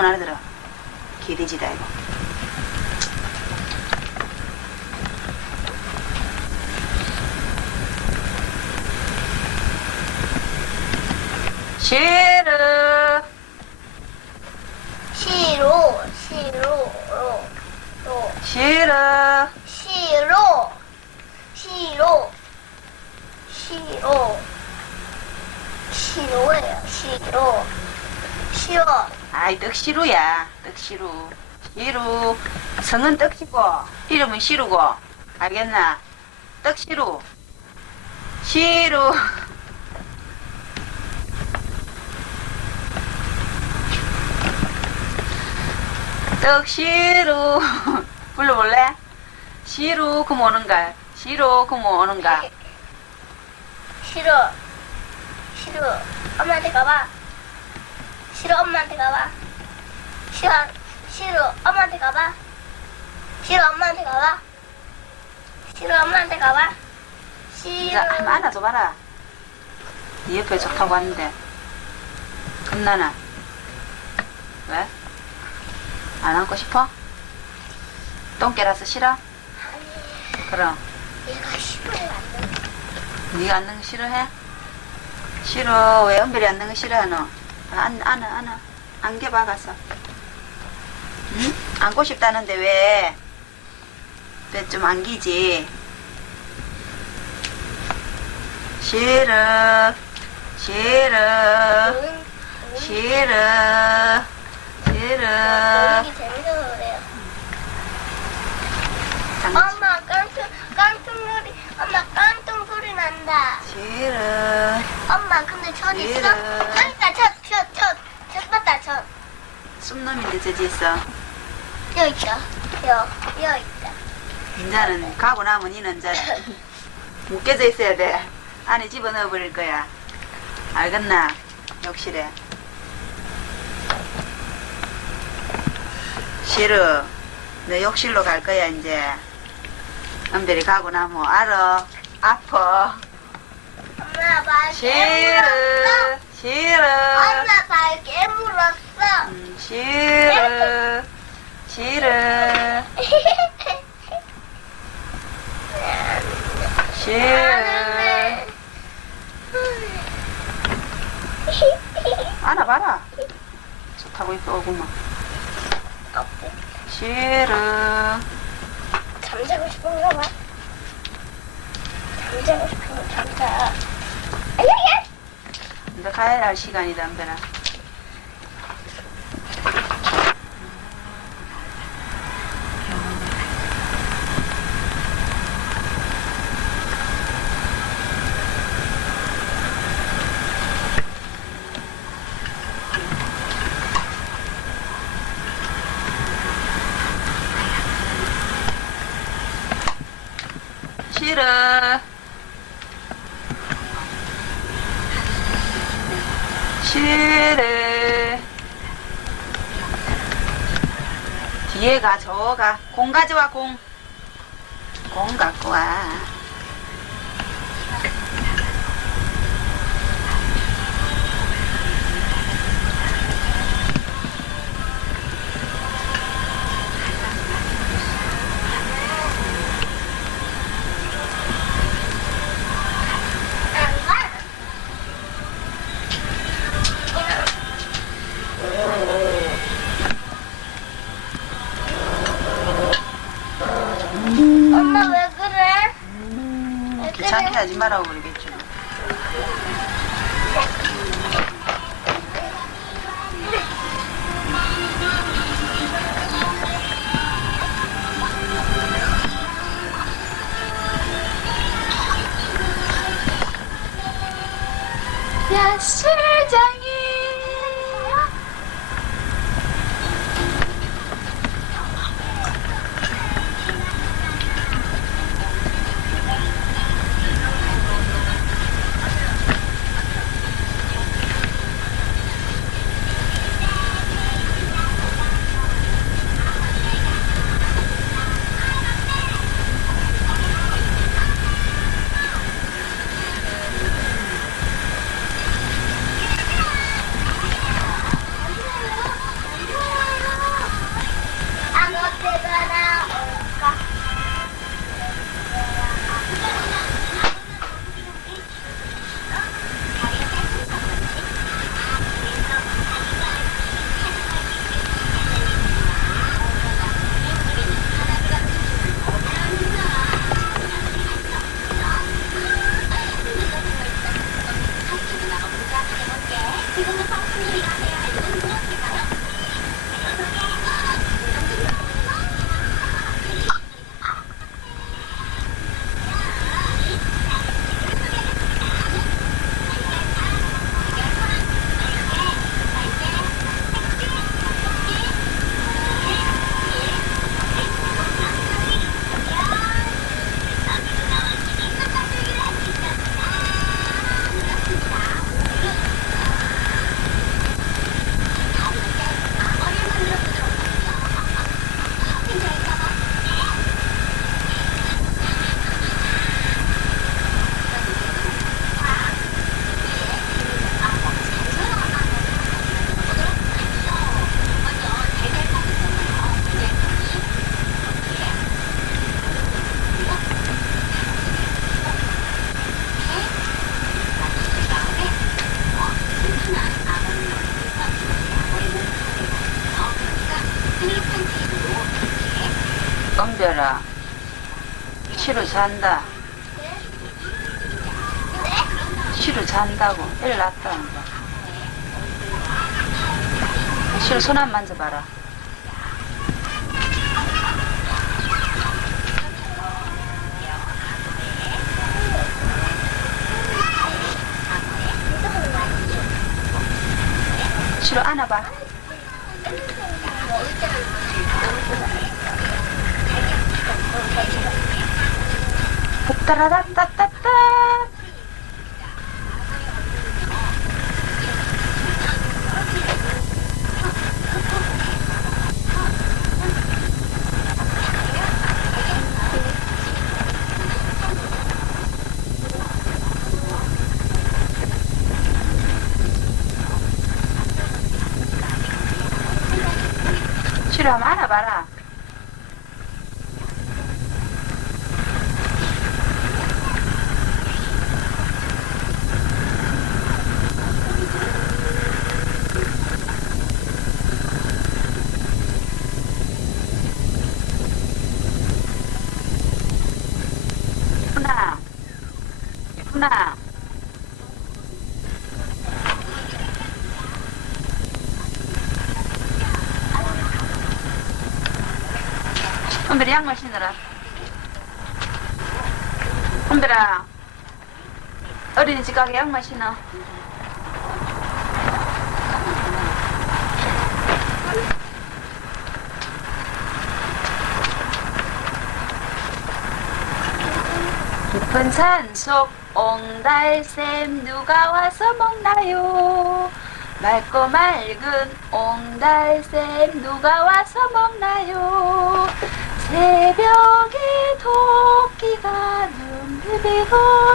똥은 안에 들어. 개돼지다 이거. 싫어. 시로 시로 로, 로 싫어. 시로 시로 시로 시로예요 시로 시로 아이 떡시루야. 떡시루. 시루 성은 떡시고 이름은 시루고. 알겠나? 떡시루. 시루. 떡시루. 불러볼래? 시루 그럼 오는가? 시루 그럼 오는가? 싫어 싫어 엄마한테 가봐 싫어 엄마한테 가봐 싫어 싫어 엄마한테 가봐 싫어 엄마한테 가봐 싫어 엄마한테 가봐 싫어 자, 한번 안아줘봐라. 네 옆에 좋다고 하는데. 금나나. 왜? 안 안고 싶어? 똥개라서 싫어? 그럼. 얘가 싫어요. 네가 앉는 거 싫어해? 싫어. 왜 은별이 앉는 거 싫어해, 너? 안, 안아, 안아. 안겨봐, 가서. 응? 안고 싶다는데 왜? 왜 좀 안기지? 싫어. 싫어. 싫어. 싫어. 노는 게 재밌어서 그래요 장난치- 엄마 깡통 깡통 소리 엄마 깡통 소리 난다 싫어. 엄마 근데 전 있어? 싫어. 전 있다 젖젖젖젖 봤다 젖 쑥 놈인데 저지 있어. 여기 있다 여 여기 있다 인자는 가고 나면 이는 이제 묶여져 있어야 돼. 안에 집어넣어 버릴 거야. 알겠나? 욕실에. 싫어. 너 욕실로 갈 거야 이제. 은별이 가고 나면 알아. 아파. 엄마 발 싫어. 엄마 발 음, 싫어. 싫어. 싫어. 안아봐라. 좋다고 이뻐 오구만. 싫어. 잠자고 싶은가 봐 잠자고 싶으면 잠자 아니야 이제 가야 할 시간이다, 은별 아. 싫어. 싫어. 뒤에 가, 저 가. 공 가져와, 공. 공 갖고 와. 안가 엄마 왜 그래? 왜 귀찮게? 하지 말라고 그러겠죠. 야술장 은별아 치루 잔다. 치루 잔다고 일 났다는데. 치루 손한 만져봐라. 치루 안아봐 따라다따따따 치료 한번 안아봐라 예쁘나 예쁘나. 은별이 양말 신어라. 은별아 어린이집 가게 양말 신어. 깊은 산속 옹달샘 누가 와서 먹나요? 맑고 맑은 옹달샘 누가 와서 먹나요? 새벽에 토끼가 눈 비비고